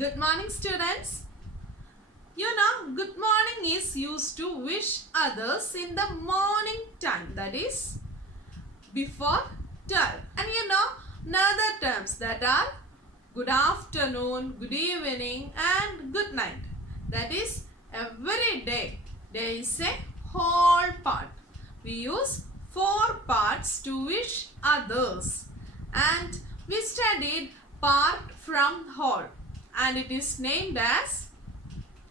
Good morning, students. You know, good morning is used to wish others in the morning time, that is before 12. And you know, another terms that are good afternoon, good evening and good night. That is every day. There is a whole part. We use 4 parts to wish others. And we studied part from whole. And it is named as,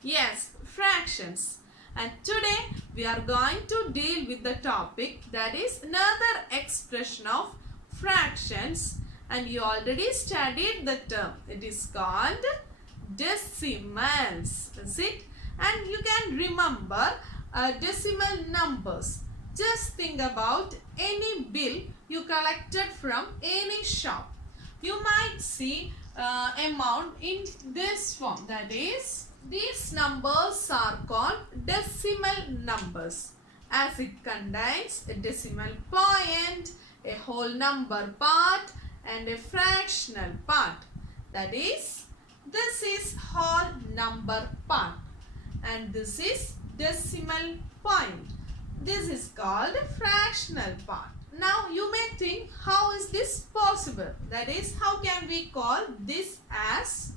yes, fractions. And today we are going to deal with the topic that is another expression of fractions, and you already studied the term. It is called decimals, is it? And you can remember decimal numbers. Just think about any bill you collected from any shop. You might see amount in this form, that is, these numbers are called decimal numbers as it contains a decimal point, a whole number part and a fractional part. That is, this is whole number part and this is decimal point. This is called fractional part. Now you may think, how is this possible? That is, how can we call this as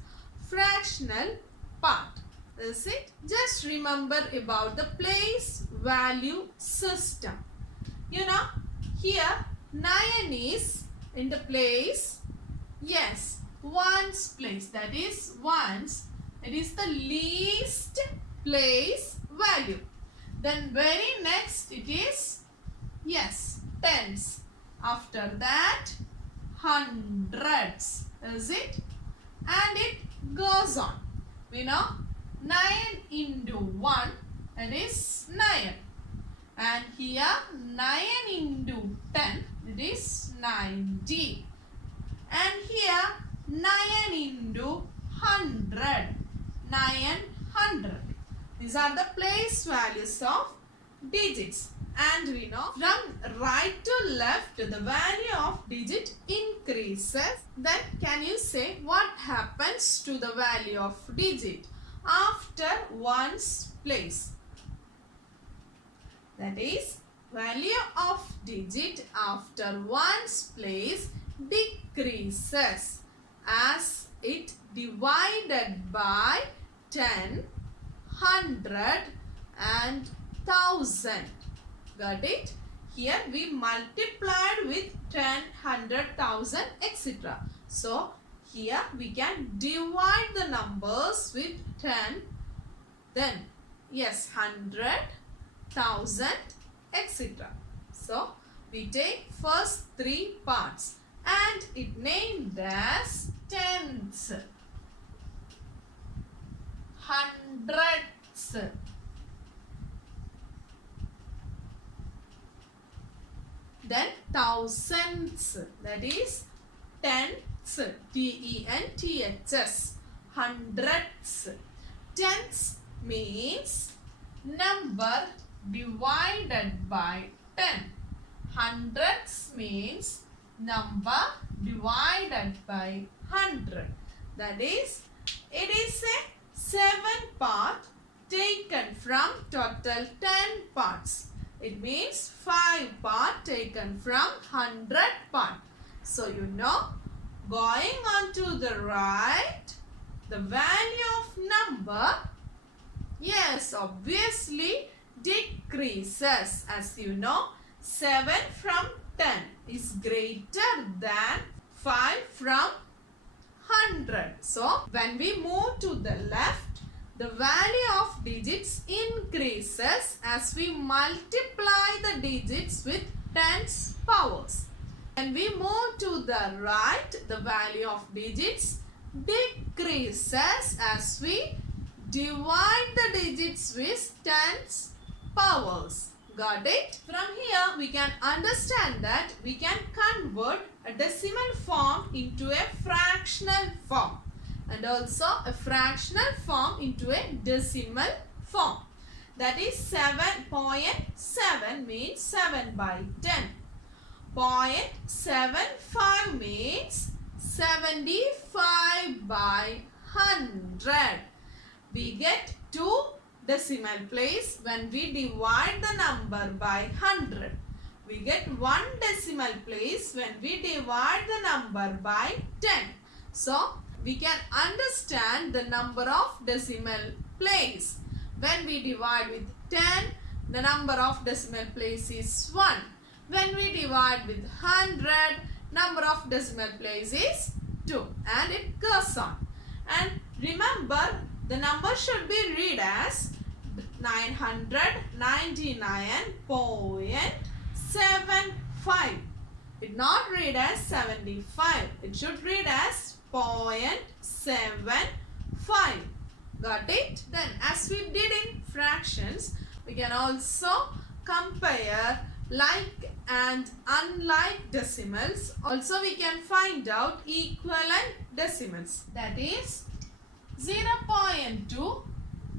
fractional part? Is it? Just remember about the place value system. You know, here 9 is in the place, yes, ones place. That is ones. It is the least place value. Then very next it is, yes, tens. After that, hundreds. Is it? And it goes on. We know 9 into 1, that is 9. And here 9 into 10, it is 90. And here 9 into 100, 900. These are the place values of digits. And we know from right to left the value of digit increases. Then can you say what happens to the value of digit after one's place? That is, value of digit after one's place decreases as it divided by 10, 100 and 1000. Got it? Here we multiplied with 10, 100, 1000, etc. So here we can divide the numbers with 10, then yes, 100, 1000, etc. So we take first 3 parts and it named as tenths, hundredths, then thousands, that is tenths, T-E-N-T-H-S, hundredths. Tenths means number divided by 10. Hundredths means number divided by 100. That is, it is a 7 part taken from total 10 parts. It means 5 part taken from 100 part. So you know, going on to the right, the value of number, yes, obviously decreases. As you know, 7 from 10 is greater than 5 from 100. So when we move to the left, the value of digits increases as we multiply the digits with tens powers. When we move to the right, the value of digits decreases as we divide the digits with tens powers. Got it? From here we can understand that we can convert a decimal form into a fractional form, and also a fractional form into a decimal form. That is 7.7 means 7 by 10. 0.75 means 75 by 100. 100. We get 2 decimal place when we divide the number by 100. We get 1 decimal place when we divide the number by 10. So, we can understand the number of decimal place. When we divide with 10, the number of decimal place is 1. When we divide with 100, number of decimal place is 2. And it goes on. And remember, the number should be read as 999.75. It not read as 75. It should read as 0.75. Got it? Then as we did in fractions, we can also compare like and unlike decimals. Also we can find out equivalent decimals. That is 0.2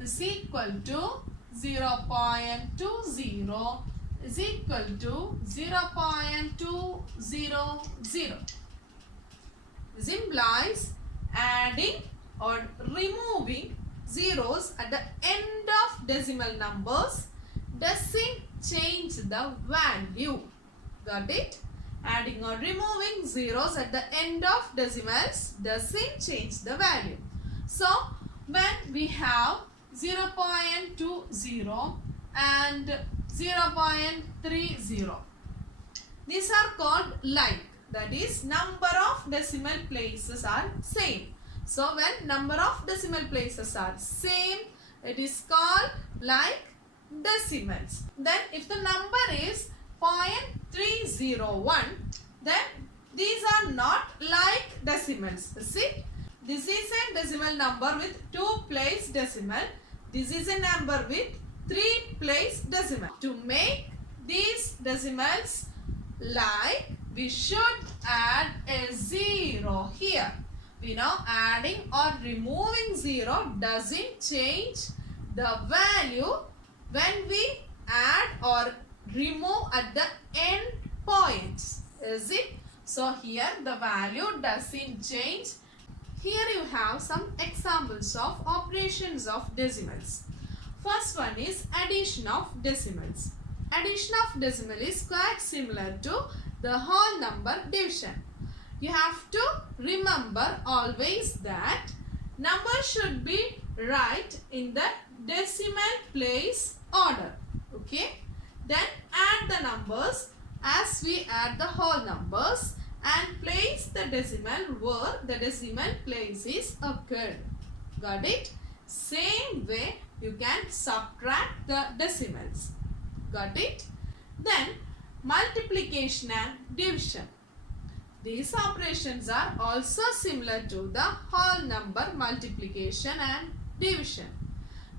is equal to 0.20 is equal to 0.200. This implies adding or removing zeros at the end of decimal numbers doesn't change the value. Got it? Adding or removing zeros at the end of decimals doesn't change the value. So, when we have 0.20 and 0.30, these are called like. That is, number of decimal places are same. So, when number of decimal places are same, it is called like decimals. Then, if the number is 0.301, then these are not like decimals. See, this is a decimal number with 2 place decimal. This is a number with 3 place decimal. To make these decimals like, we should add a 0 here. We know adding or removing 0 doesn't change the value when we add or remove at the end points. Is it? So here the value doesn't change. Here you have some examples of operations of decimals. First one is addition of decimals. Addition of decimal is quite similar to the whole number division. You have to remember always that number should be right in the decimal place order. Okay. Then add the numbers as we add the whole numbers and place the decimal where the decimal place is occurred. Got it? Same way you can subtract the decimals. Got it? Then multiplication and division. These operations are also similar to the whole number multiplication and division.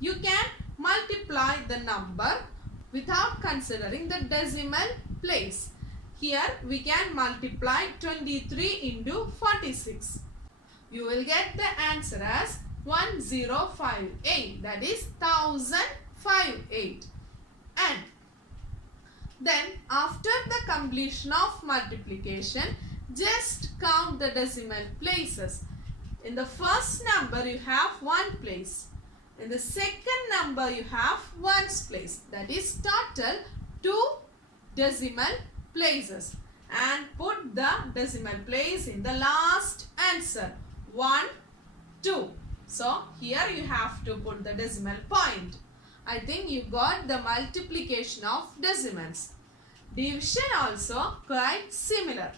You can multiply the number without considering the decimal place. Here we can multiply 23 into 46. You will get the answer as 1058, that is 1058. And then after the completion of multiplication, just count the decimal places. In the first number you have 1 place. In the second number you have 1's place. That is total 2 decimal places. And put the decimal place in the last answer. 1, 2. So here you have to put the decimal point. I think you got the multiplication of decimals. Division also quite similar.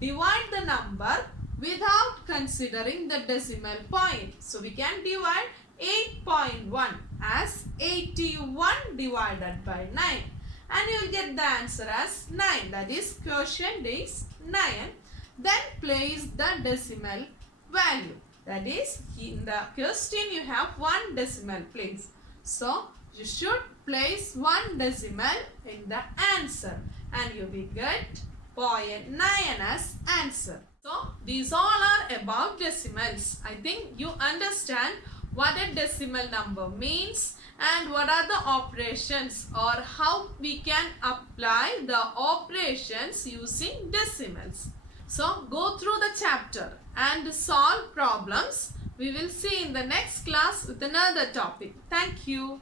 Divide the number without considering the decimal point. So we can divide 8.1 as 81 divided by 9. And you will get the answer as 9. That is, quotient is 9. Then place the decimal value. That is, in the question you have 1 decimal place. So you should place 1 decimal in the answer. And you will get 0.9 as answer. So these all are about decimals. I think you understand what a decimal number means and what are the operations or how we can apply the operations using decimals. So go through the chapter and solve problems We will see in the next class with another topic. Thank you.